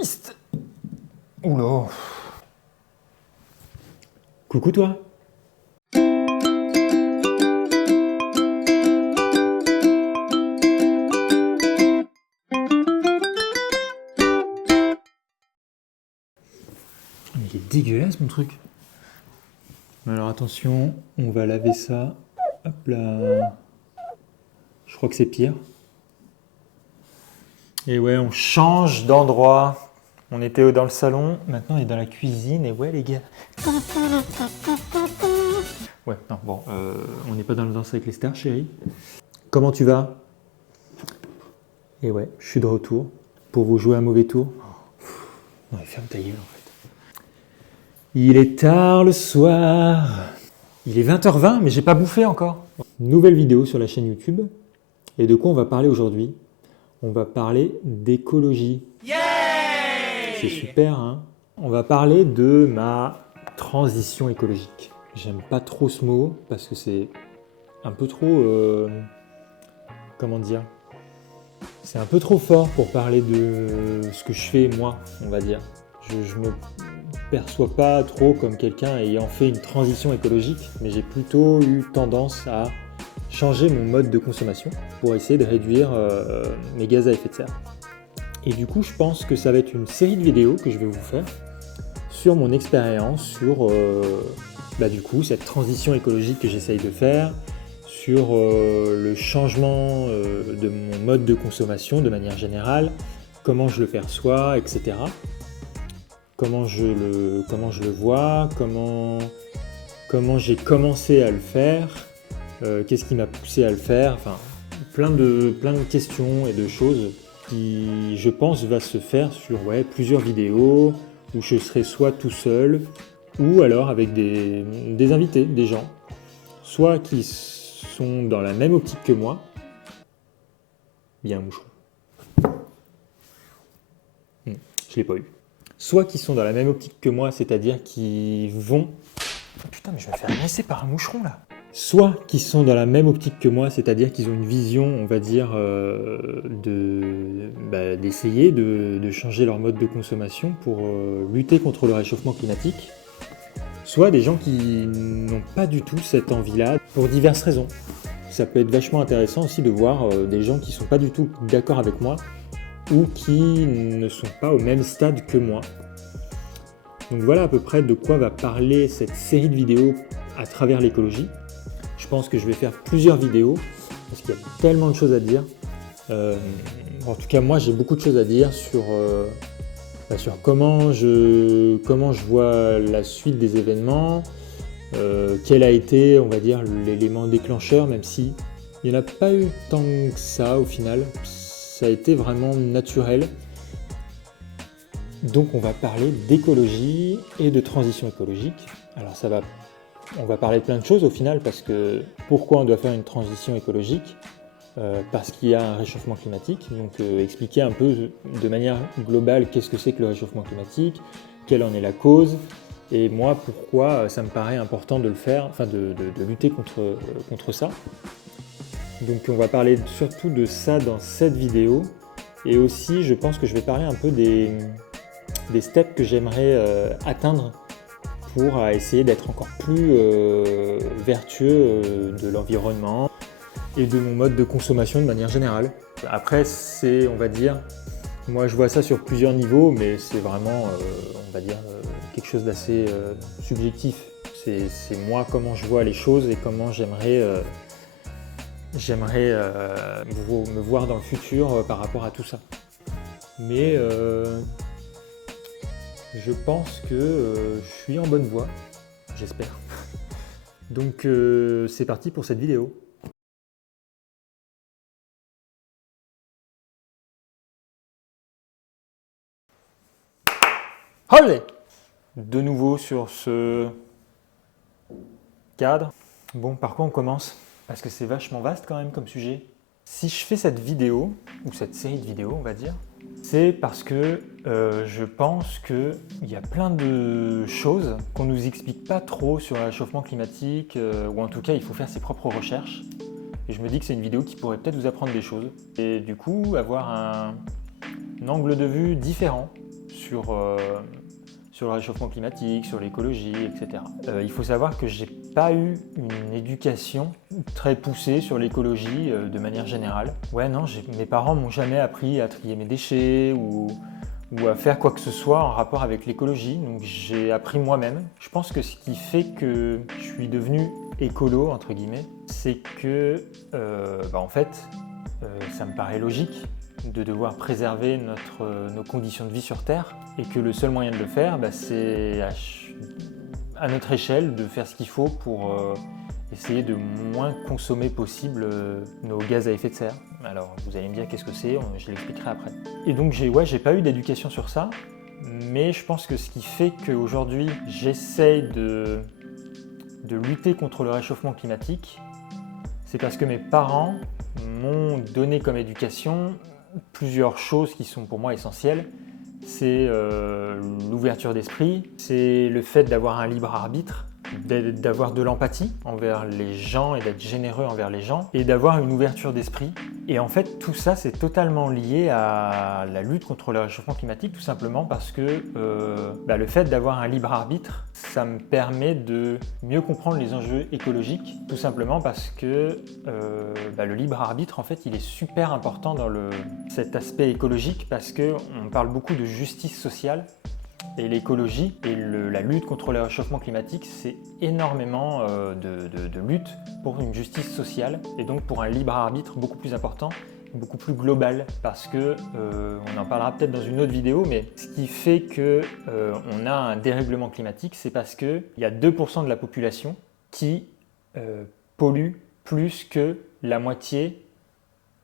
twist. Oula. Coucou toi. Il est dégueulasse mon truc. Alors attention, on va laver ça. Hop là. Je crois que c'est pire. Et ouais, on change d'endroit. On était dans le salon, maintenant on est dans la cuisine. Et ouais les gars. Ouais, non, bon, on n'est pas dans le Danse avec les stars, chérie. Comment tu vas? Et ouais, je suis de retour pour vous jouer un mauvais tour. Non, mais ferme ta gueule en fait. Il est tard le soir. Il est 20h20, mais j'ai pas bouffé encore. Nouvelle vidéo sur la chaîne YouTube. Et de quoi on va parler aujourd'hui? On va parler d'écologie. C'est super, hein? On va parler de ma transition écologique. J'aime pas trop ce mot parce que c'est un peu trop... comment dire? C'est un peu trop fort pour parler de ce que je fais moi, on va dire. Je me perçois pas trop comme quelqu'un ayant fait une transition écologique, mais j'ai plutôt eu tendance à changer mon mode de consommation pour essayer de réduire mes gaz à effet de serre. Et du coup, je pense que ça va être une série de vidéos que je vais vous faire sur mon expérience, sur du coup, cette transition écologique que j'essaye de faire, sur le changement de mon mode de consommation de manière générale, comment je le perçois, etc. Comment je le vois, comment j'ai commencé à le faire, qu'est-ce qui m'a poussé à le faire, enfin plein de questions et de choses qui, je pense, va se faire sur plusieurs vidéos où je serai soit tout seul ou alors avec des invités, des gens, soit qui sont dans la même optique que moi. Il y a un moucheron. Je l'ai pas eu. Soit qui sont dans la même optique que moi, c'est-à-dire qui vont... Oh, putain, mais je vais me faire agresser par un moucheron là. Soit qui sont dans la même optique que moi, c'est-à-dire qu'ils ont une vision, on va dire, d'essayer de changer leur mode de consommation pour lutter contre le réchauffement climatique. Soit des gens qui n'ont pas du tout cette envie-là, pour diverses raisons. Ça peut être vachement intéressant aussi de voir des gens qui ne sont pas du tout d'accord avec moi ou qui ne sont pas au même stade que moi. Donc voilà à peu près de quoi va parler cette série de vidéos à travers l'écologie. Je pense que je vais faire plusieurs vidéos parce qu'il y a tellement de choses à dire. En tout cas, moi j'ai beaucoup de choses à dire sur comment je vois la suite des événements, quel a été, on va dire, l'élément déclencheur, même si il n'y en a pas eu tant que ça au final. Ça a été vraiment naturel. Donc on va parler d'écologie et de transition écologique. Alors on va parler de plein de choses au final, parce que pourquoi on doit faire une transition écologique? Parce qu'il y a un réchauffement climatique, donc expliquer un peu de manière globale qu'est-ce que c'est que le réchauffement climatique, quelle en est la cause, et moi pourquoi ça me paraît important de le faire, enfin de lutter contre ça. Donc on va parler surtout de ça dans cette vidéo, et aussi je pense que je vais parler un peu des steps que j'aimerais atteindre pour essayer d'être encore plus vertueux de l'environnement et de mon mode de consommation de manière générale. Après, c'est, on va dire, moi je vois ça sur plusieurs niveaux, mais c'est vraiment, on va dire, quelque chose d'assez subjectif. C'est moi comment je vois les choses et comment j'aimerais me voir dans le futur par rapport à tout ça. Mais je pense que je suis en bonne voie, j'espère. Donc c'est parti pour cette vidéo. Allez! De nouveau sur ce cadre. Bon, par quoi on commence? Parce que c'est vachement vaste quand même comme sujet. Si je fais cette vidéo, ou cette série de vidéos on va dire, c'est parce que je pense qu'il y a plein de choses qu'on ne nous explique pas trop sur le réchauffement climatique, ou en tout cas il faut faire ses propres recherches. Et je me dis que c'est une vidéo qui pourrait peut-être vous apprendre des choses. Et du coup avoir un angle de vue différent sur le réchauffement climatique, sur l'écologie, etc. Il faut savoir que j'ai pas eu une éducation très poussée sur l'écologie de manière générale. Ouais, non, mes parents m'ont jamais appris à trier mes déchets ou à faire quoi que ce soit en rapport avec l'écologie, donc j'ai appris moi-même. Je pense que ce qui fait que je suis devenu écolo, entre guillemets, c'est que, en fait, ça me paraît logique de devoir préserver nos conditions de vie sur Terre et que le seul moyen de le faire, c'est à notre échelle de faire ce qu'il faut pour essayer de moins consommer possible nos gaz à effet de serre. Alors vous allez me dire qu'est-ce que c'est, je l'expliquerai après. Et donc j'ai pas eu d'éducation sur ça, mais je pense que ce qui fait qu'aujourd'hui j'essaye de lutter contre le réchauffement climatique, c'est parce que mes parents m'ont donné comme éducation plusieurs choses qui sont pour moi essentielles. C'est l'ouverture d'esprit, c'est le fait d'avoir un libre arbitre, d'avoir de l'empathie envers les gens et d'être généreux envers les gens et d'avoir une ouverture d'esprit. Et en fait, tout ça, c'est totalement lié à la lutte contre le réchauffement climatique, tout simplement parce que le fait d'avoir un libre arbitre, ça me permet de mieux comprendre les enjeux écologiques, tout simplement parce que le libre arbitre, en fait, il est super important dans cet aspect écologique parce qu'on parle beaucoup de justice sociale. Et l'écologie et la lutte contre le réchauffement climatique, c'est énormément de lutte pour une justice sociale et donc pour un libre arbitre beaucoup plus important, beaucoup plus global, parce que, on en parlera peut-être dans une autre vidéo, mais ce qui fait qu'on a un dérèglement climatique, c'est parce qu'il y a 2% de la population qui pollue plus que la moitié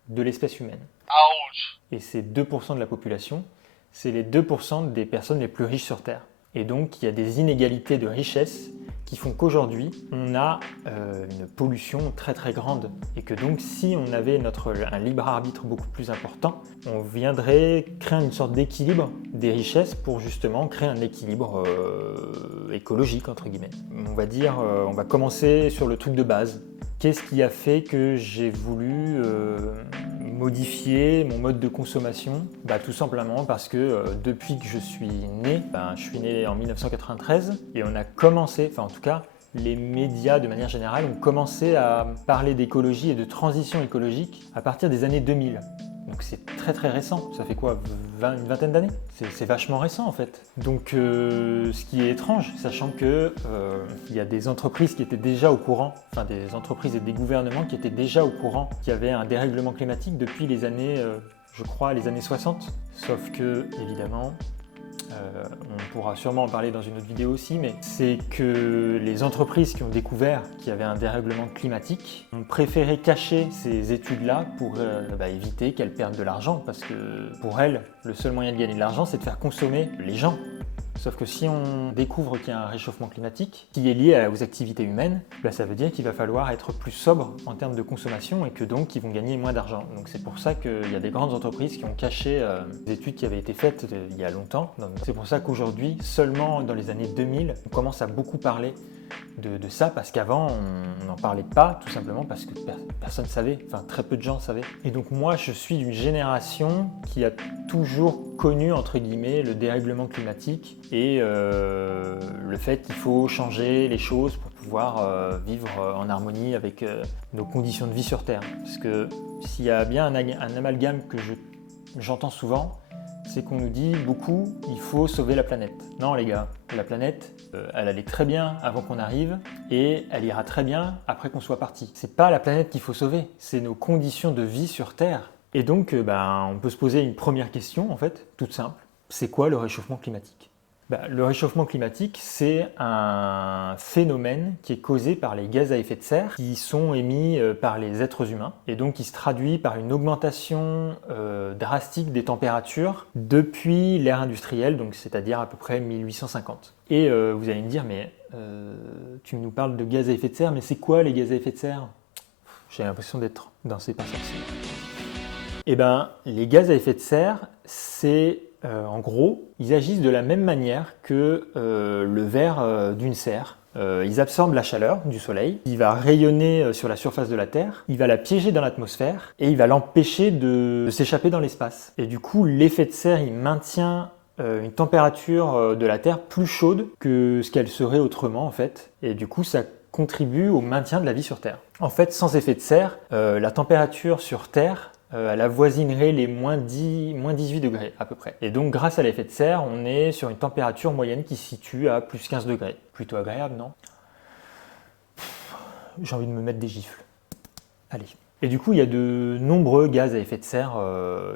de l'espèce humaine. Ouch. Et ces 2% de la population, c'est les 2% des personnes les plus riches sur Terre. Et donc, il y a des inégalités de richesse qui font qu'aujourd'hui, on a une pollution très très grande. Et que donc, si on avait un libre arbitre beaucoup plus important, on viendrait créer une sorte d'équilibre des richesses pour justement créer un équilibre écologique, entre guillemets. On va dire, on va commencer sur le truc de base. Qu'est-ce qui a fait que j'ai voulu modifier mon mode de consommation? Tout simplement parce que depuis que je suis né, je suis né en 1993 et on a commencé, en tout cas les médias de manière générale ont commencé à parler d'écologie et de transition écologique à partir des années 2000. Donc c'est très très récent, ça fait quoi, une vingtaine d'années? C'est vachement récent en fait. Donc ce qui est étrange, sachant que il y a des entreprises qui étaient déjà au courant, des entreprises et des gouvernements qui étaient déjà au courant qu'il y avait un dérèglement climatique depuis les années, je crois, les années 60. Sauf que, évidemment, on pourra sûrement en parler dans une autre vidéo aussi, mais c'est que les entreprises qui ont découvert qu'il y avait un dérèglement climatique ont préféré cacher ces études-là pour éviter qu'elles perdent de l'argent, parce que pour elles, le seul moyen de gagner de l'argent, c'est de faire consommer les gens. Sauf que si on découvre qu'il y a un réchauffement climatique qui est lié aux activités humaines, ça veut dire qu'il va falloir être plus sobre en termes de consommation et que donc ils vont gagner moins d'argent. Donc c'est pour ça qu'il y a des grandes entreprises qui ont caché des études qui avaient été faites il y a longtemps. C'est pour ça qu'aujourd'hui, seulement dans les années 2000, on commence à beaucoup parler de ça, parce qu'avant on n'en parlait pas, tout simplement parce que personne ne savait, très peu de gens savaient. Et donc moi je suis d'une génération qui a toujours connu entre guillemets le dérèglement climatique et le fait qu'il faut changer les choses pour pouvoir vivre en harmonie avec nos conditions de vie sur Terre. Parce que s'il y a bien un amalgame que j'entends souvent, c'est qu'on nous dit beaucoup, il faut sauver la planète. Non les gars, la planète, elle allait très bien avant qu'on arrive et elle ira très bien après qu'on soit parti. C'est pas la planète qu'il faut sauver, c'est nos conditions de vie sur Terre. Et donc, on peut se poser une première question, en fait, toute simple. C'est quoi le réchauffement climatique ? Le réchauffement climatique, c'est un phénomène qui est causé par les gaz à effet de serre qui sont émis par les êtres humains et donc qui se traduit par une augmentation drastique des températures depuis l'ère industrielle, donc c'est-à-dire à peu près 1850. Et vous allez me dire, mais tu nous parles de gaz à effet de serre, mais c'est quoi les gaz à effet de serre ? J'ai l'impression d'être dans C'est pas sorcier. Les gaz à effet de serre, c'est en gros, ils agissent de la même manière que le verre d'une serre. Ils absorbent la chaleur du soleil, il va rayonner sur la surface de la Terre, il va la piéger dans l'atmosphère et il va l'empêcher de s'échapper dans l'espace. Et du coup, l'effet de serre, il maintient une température de la Terre plus chaude que ce qu'elle serait autrement en fait. Et du coup, ça contribue au maintien de la vie sur Terre. En fait, sans effet de serre, la température sur Terre elle avoisinerait les moins 18 degrés à peu près. Et donc grâce à l'effet de serre, on est sur une température moyenne qui se situe à plus 15 degrés. Plutôt agréable, non? J'ai envie de me mettre des gifles. Allez. Et du coup, il y a de nombreux gaz à effet de serre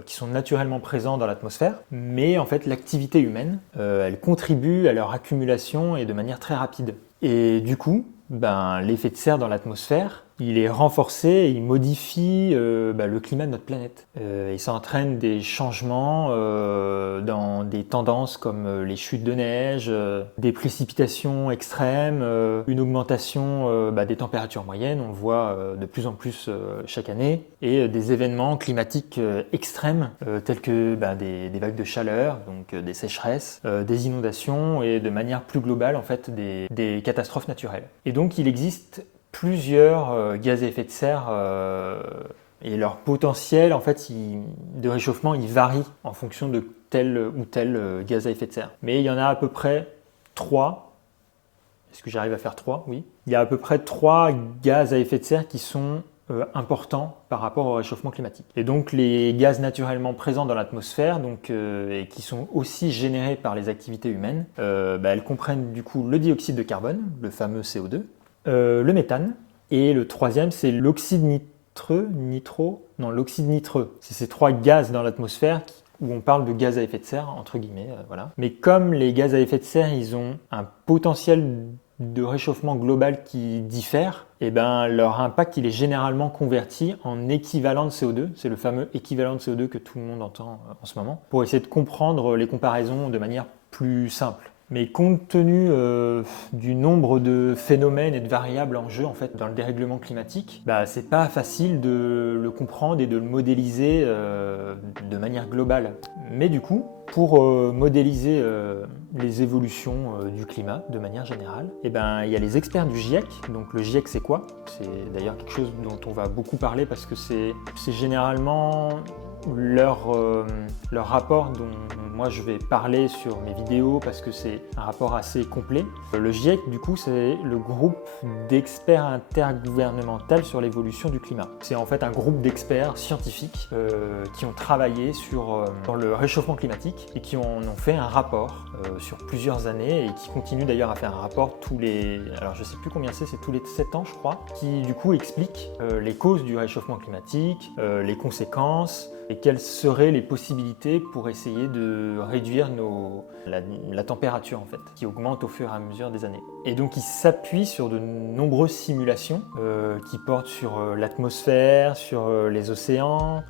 qui sont naturellement présents dans l'atmosphère, mais en fait, l'activité humaine, elle contribue à leur accumulation et de manière très rapide. Et du coup, l'effet de serre dans l'atmosphère, il est renforcé et il modifie le climat de notre planète. Et ça entraîne des changements dans des tendances comme les chutes de neige, des précipitations extrêmes, une augmentation des températures moyennes, on le voit de plus en plus chaque année, et des événements climatiques extrêmes tels que des vagues de chaleur, donc des sécheresses, des inondations et de manière plus globale en fait des catastrophes naturelles. Et donc il existe plusieurs gaz à effet de serre et leur potentiel en fait, de réchauffement il varie en fonction de tel ou tel gaz à effet de serre. Mais il y en a à peu près 3. Est-ce que j'arrive à faire 3? Oui. Il y a à peu près 3 gaz à effet de serre qui sont importants par rapport au réchauffement climatique. Et donc les gaz naturellement présents dans l'atmosphère et qui sont aussi générés par les activités humaines, elles comprennent du coup le dioxyde de carbone, le fameux CO2, le méthane, et le troisième c'est l'oxyde l'oxyde nitreux. C'est ces 3 gaz dans l'atmosphère où on parle de gaz à effet de serre, entre guillemets, voilà. Mais comme les gaz à effet de serre, ils ont un potentiel de réchauffement global qui diffère, leur impact il est généralement converti en équivalent de CO2, c'est le fameux équivalent de CO2 que tout le monde entend en ce moment, pour essayer de comprendre les comparaisons de manière plus simple. Mais compte tenu du nombre de phénomènes et de variables en jeu en fait, dans le dérèglement climatique, c'est pas facile de le comprendre et de le modéliser de manière globale. Mais du coup, pour modéliser les évolutions du climat de manière générale, il y a les experts du GIEC. Donc le GIEC c'est quoi? C'est d'ailleurs quelque chose dont on va beaucoup parler parce que c'est généralement leur rapport dont moi je vais parler sur mes vidéos parce que c'est un rapport assez complet. Le GIEC du coup c'est le groupe d'experts intergouvernemental sur l'évolution du climat. C'est en fait un groupe d'experts scientifiques qui ont travaillé sur le réchauffement climatique et qui en ont fait un rapport sur plusieurs années et qui continuent d'ailleurs à faire un rapport alors je sais plus combien c'est tous les 7 ans je crois, qui du coup explique les causes du réchauffement climatique, les conséquences, et quelles seraient les possibilités pour essayer de réduire la température en fait, qui augmente au fur et à mesure des années. Et donc il s'appuie sur de nombreuses simulations qui portent sur l'atmosphère, sur les océans,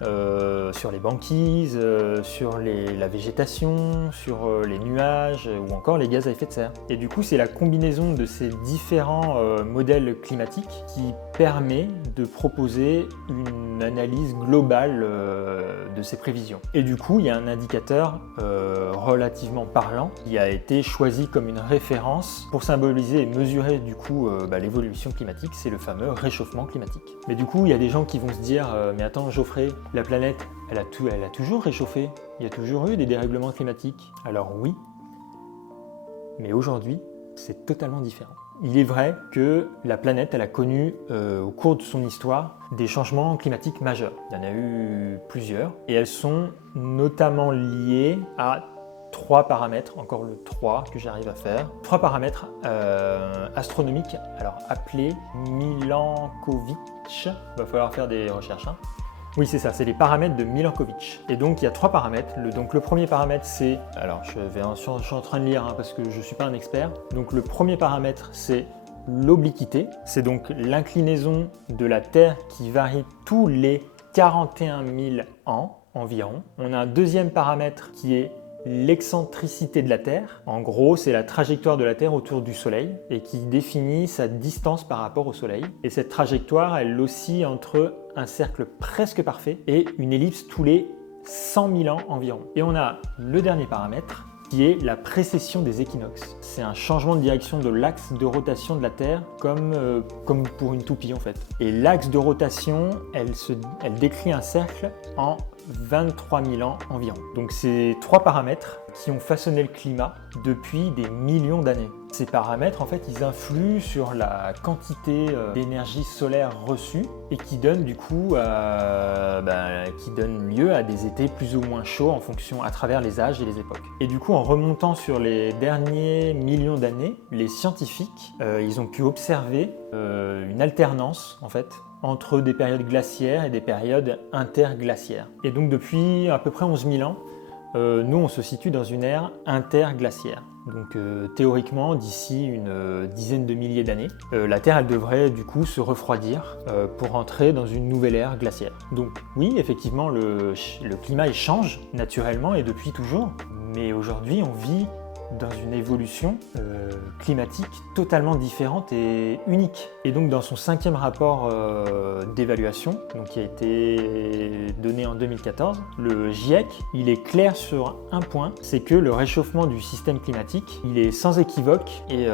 sur les banquises, sur la végétation, sur les nuages ou encore les gaz à effet de serre. Et du coup c'est la combinaison de ces différents modèles climatiques qui permet de proposer une analyse globale de ces prévisions. Et du coup, il y a un indicateur relativement parlant qui a été choisi comme une référence pour symboliser et mesurer du coup l'évolution climatique, c'est le fameux réchauffement climatique. Mais du coup, il y a des gens qui vont se dire mais attends Geoffrey, la planète, elle a toujours réchauffé, il y a toujours eu des dérèglements climatiques. Alors oui, mais aujourd'hui, c'est totalement différent. Il est vrai que la planète elle a connu au cours de son histoire des changements climatiques majeurs. Il y en a eu plusieurs et elles sont notamment liées à 3 paramètres, encore le 3 que j'arrive à faire. 3 paramètres astronomiques, alors appelés Milankovitch. Il va falloir faire des recherches. Oui, c'est ça, c'est les paramètres de Milankovitch. Et donc, il y a 3 paramètres. Donc, le premier paramètre, c'est... Alors, je suis en train de lire parce que je ne suis pas un expert. Donc, le premier paramètre, c'est l'obliquité. C'est donc l'inclinaison de la Terre qui varie tous les 41 000 ans environ. On a un deuxième paramètre qui est l'excentricité de la Terre. En gros, c'est la trajectoire de la Terre autour du Soleil et qui définit sa distance par rapport au Soleil. Et cette trajectoire, elle oscille entre un cercle presque parfait et une ellipse tous les 100 000 ans environ. Et on a le dernier paramètre qui est la précession des équinoxes. C'est un changement de direction de l'axe de rotation de la Terre comme pour une toupie en fait. Et l'axe de rotation, elle décrit un cercle en 23 000 ans environ. Donc c'est 3 paramètres qui ont façonné le climat depuis des millions d'années. Ces paramètres, en fait, ils influent sur la quantité d'énergie solaire reçue et qui donnent du coup qui donnent lieu à des étés plus ou moins chauds en fonction à travers les âges et les époques. Et du coup, en remontant sur les derniers millions d'années, les scientifiques, ils ont pu observer une alternance en fait entre des périodes glaciaires et des périodes interglaciaires. Et donc depuis à peu près 11 000 ans, nous on se situe dans une ère interglaciaire. Donc théoriquement, d'ici une dizaine de milliers d'années, la Terre elle devrait du coup se refroidir pour entrer dans une nouvelle ère glaciaire. Donc oui, effectivement, le climat il change naturellement et depuis toujours, mais aujourd'hui on vit dans une évolution climatique totalement différente et unique. Et donc dans son 5e rapport d'évaluation, qui a été donné en 2014, le GIEC, il est clair sur un point, c'est que le réchauffement du système climatique, il est sans équivoque et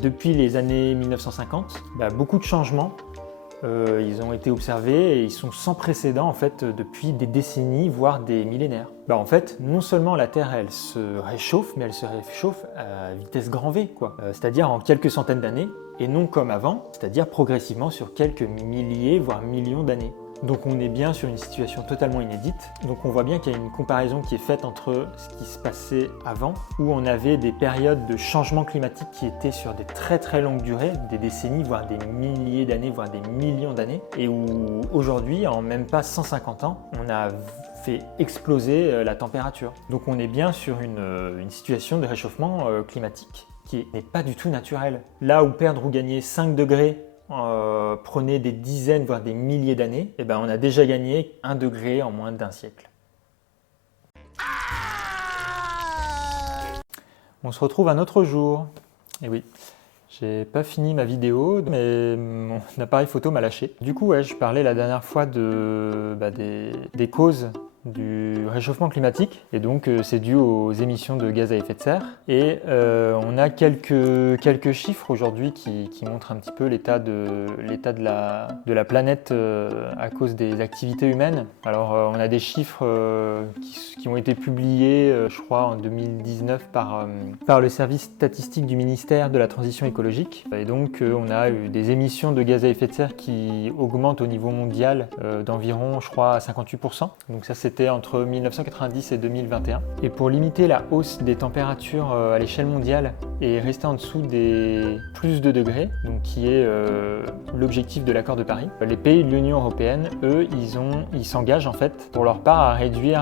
depuis les années 1950, beaucoup de changements ils ont été observés et ils sont sans précédent en fait depuis des décennies voire des millénaires. En fait, non seulement la Terre elle se réchauffe, mais elle se réchauffe à vitesse grand V, c'est-à-dire en quelques centaines d'années et non comme avant, c'est-à-dire progressivement sur quelques milliers voire millions d'années. Donc on est bien sur une situation totalement inédite. Donc on voit bien qu'il y a une comparaison qui est faite entre ce qui se passait avant, où on avait des périodes de changement climatique qui étaient sur des très très longues durées, des décennies, voire des milliers d'années, voire des millions d'années, et où aujourd'hui, en même pas 150 ans, on a fait exploser la température. Donc on est bien sur une situation de réchauffement climatique qui n'est pas du tout naturelle. Là où perdre ou gagner 5 degrés prenait des dizaines voire des milliers d'années, on a déjà gagné 1 degré en moins d'1 siècle. On se retrouve un autre jour. Et oui, j'ai pas fini ma vidéo, mais mon appareil photo m'a lâché. Du coup, je parlais la dernière fois des causes du réchauffement climatique, et donc c'est dû aux émissions de gaz à effet de serre. Et on a quelques chiffres aujourd'hui qui montrent un petit peu l'état de la planète à cause des activités humaines. Alors on a des chiffres qui ont été publiés, je crois, en 2019 par le service statistique du ministère de la Transition écologique. Et donc on a eu des émissions de gaz à effet de serre qui augmentent au niveau mondial d'environ, je crois, à 58%. Donc ça c'était entre 1990 et 2021. Et pour limiter la hausse des températures à l'échelle mondiale et rester en dessous des plus 2 degrés, donc qui est l'objectif de l'accord de Paris, les pays de l'Union européenne, eux, ils s'engagent en fait pour leur part à réduire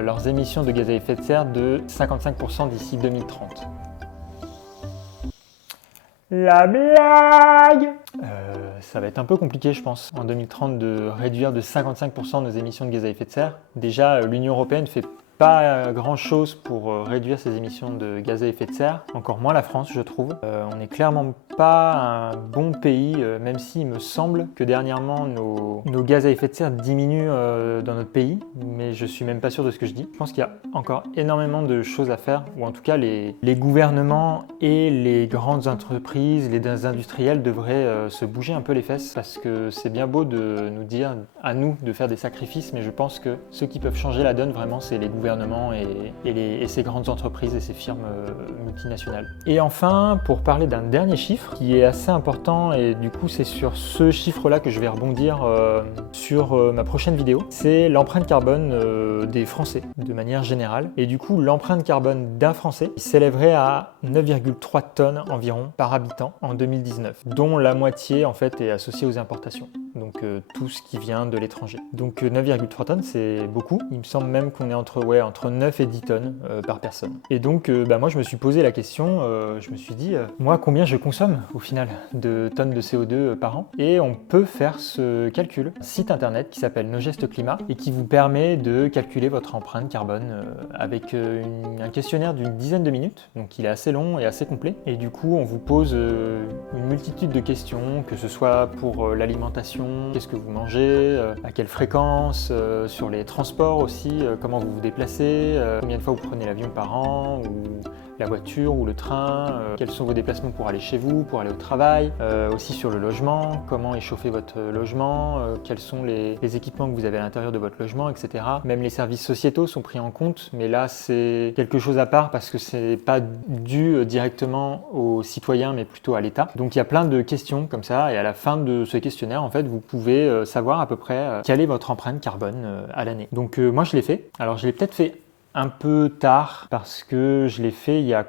leurs émissions de gaz à effet de serre de 55% d'ici 2030. La blague! Ça va être un peu compliqué, je pense, en 2030 de réduire de 55% nos émissions de gaz à effet de serre. Déjà, l'Union européenne fait pas grand-chose pour réduire ses émissions de gaz à effet de serre, encore moins la France, je trouve. On n'est clairement pas un bon pays, même s'il me semble que dernièrement nos gaz à effet de serre diminuent dans notre pays, mais je suis même pas sûr de ce que je dis. Je pense qu'il y a encore énormément de choses à faire, ou en tout cas les gouvernements et les grandes entreprises, les industriels devraient se bouger un peu les fesses, parce que c'est bien beau de nous dire à nous de faire des sacrifices, mais je pense que ceux qui peuvent changer la donne vraiment, c'est les gouvernements et ces grandes entreprises et ces firmes multinationales. Et enfin, pour parler d'un dernier chiffre qui est assez important, et du coup c'est sur ce chiffre-là que je vais rebondir sur ma prochaine vidéo, c'est l'empreinte carbone des Français de manière générale. Et du coup l'empreinte carbone d'un Français s'élèverait à 9,3 tonnes environ par habitant en 2019, dont la moitié en fait est associée aux importations. Donc tout ce qui vient de l'étranger. Donc 9,3 tonnes, c'est beaucoup. Il me semble même qu'on est entre 9 et 10 tonnes par personne. Et donc moi je me suis posé la question, je me suis dit, moi combien je consomme au final de tonnes de CO2 par an? Et on peut faire ce calcul. Un site internet qui s'appelle Nos Gestes Climat et qui vous permet de calculer votre empreinte carbone avec un questionnaire d'une dizaine de minutes. Donc il est assez long et assez complet. Et du coup on vous pose une multitude de questions, que ce soit pour l'alimentation, qu'est-ce que vous mangez, à quelle fréquence, sur les transports aussi, comment vous vous déplacez, combien de fois vous prenez l'avion par an, ou la voiture ou le train, quels sont vos déplacements pour aller chez vous, pour aller au travail, aussi sur le logement, comment est chauffé votre logement, quels sont les équipements que vous avez à l'intérieur de votre logement, etc. Même les services sociétaux sont pris en compte, mais là c'est quelque chose à part parce que c'est pas dû directement aux citoyens mais plutôt à l'État. Donc il y a plein de questions comme ça et à la fin de ce questionnaire en fait vous pouvez savoir à peu près quelle est votre empreinte carbone à l'année. Donc moi je l'ai fait. Alors je l'ai peut-être fait un peu tard parce que je l'ai fait il y a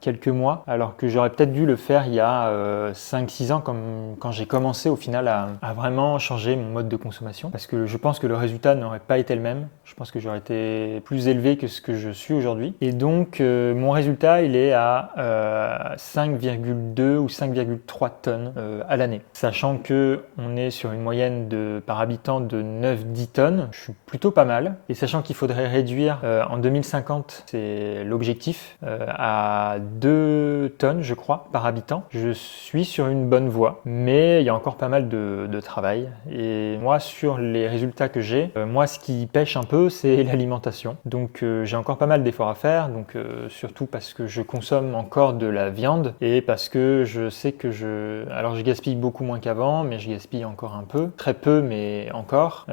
quelques mois, alors que j'aurais peut-être dû le faire il y a 5-6 ans quand j'ai commencé au final à vraiment changer mon mode de consommation, parce que je pense que le résultat n'aurait pas été le même. Je pense que j'aurais été plus élevé que ce que je suis aujourd'hui. Et donc mon résultat il est à 5,2 ou 5,3 tonnes à l'année, sachant que on est sur une moyenne par habitant de 9-10 tonnes. Je suis plutôt pas mal, et sachant qu'il faudrait réduire en 2050, c'est l'objectif, à 2 tonnes, je crois, par habitant. Je suis sur une bonne voie, mais il y a encore pas mal de travail. Et moi, sur les résultats que j'ai, moi, ce qui pêche un peu, c'est l'alimentation. Donc, j'ai encore pas mal d'efforts à faire, donc surtout parce que je consomme encore de la viande et parce que je sais que alors, je gaspille beaucoup moins qu'avant, mais je gaspille encore un peu. Très peu, mais encore.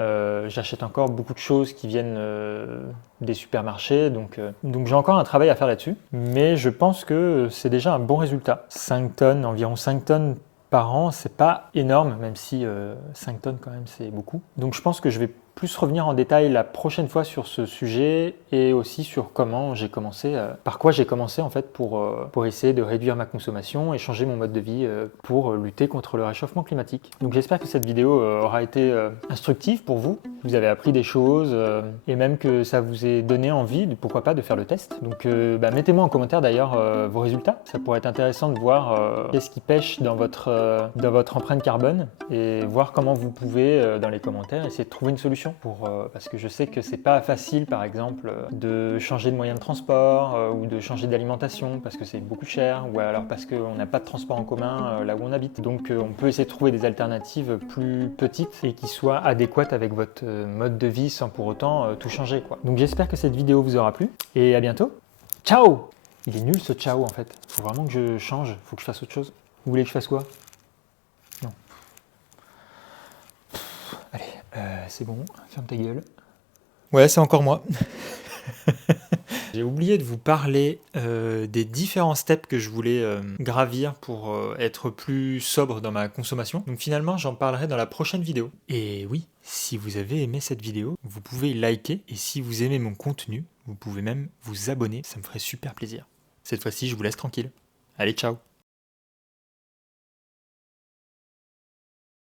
J'achète encore beaucoup de choses qui viennent des supermarchés, donc j'ai encore un travail à faire là-dessus, mais je pense que c'est déjà un bon résultat. 5 tonnes, environ 5 tonnes par an, c'est pas énorme, même si 5 tonnes quand même c'est beaucoup. Donc je pense que je vais plus revenir en détail la prochaine fois sur ce sujet et aussi sur comment j'ai commencé, par quoi j'ai commencé en fait pour essayer de réduire ma consommation et changer mon mode de vie pour lutter contre le réchauffement climatique. Donc j'espère que cette vidéo aura été instructive pour vous, vous avez appris des choses et même que ça vous ait donné envie, pourquoi pas, de faire le test. Donc mettez-moi en commentaire d'ailleurs vos résultats, ça pourrait être intéressant de voir qu'est-ce qui pêche dans votre empreinte carbone et voir comment vous pouvez dans les commentaires essayer de trouver une solution. Parce que je sais que c'est pas facile par exemple de changer de moyen de transport ou de changer d'alimentation parce que c'est beaucoup cher ou alors parce qu'on n'a pas de transport en commun là où on habite. Donc on peut essayer de trouver des alternatives plus petites et qui soient adéquates avec votre mode de vie sans pour autant tout changer, quoi. Donc j'espère que cette vidéo vous aura plu et à bientôt. Ciao! Il est nul ce ciao en fait. Faut vraiment que je change, faut que je fasse autre chose. Vous voulez que je fasse quoi? Non. Allez, c'est bon, ferme ta gueule. Ouais, c'est encore moi. J'ai oublié de vous parler des différents steps que je voulais gravir pour être plus sobre dans ma consommation. Donc finalement, j'en parlerai dans la prochaine vidéo. Et oui, si vous avez aimé cette vidéo, vous pouvez liker. Et si vous aimez mon contenu, vous pouvez même vous abonner. Ça me ferait super plaisir. Cette fois-ci, je vous laisse tranquille. Allez, ciao!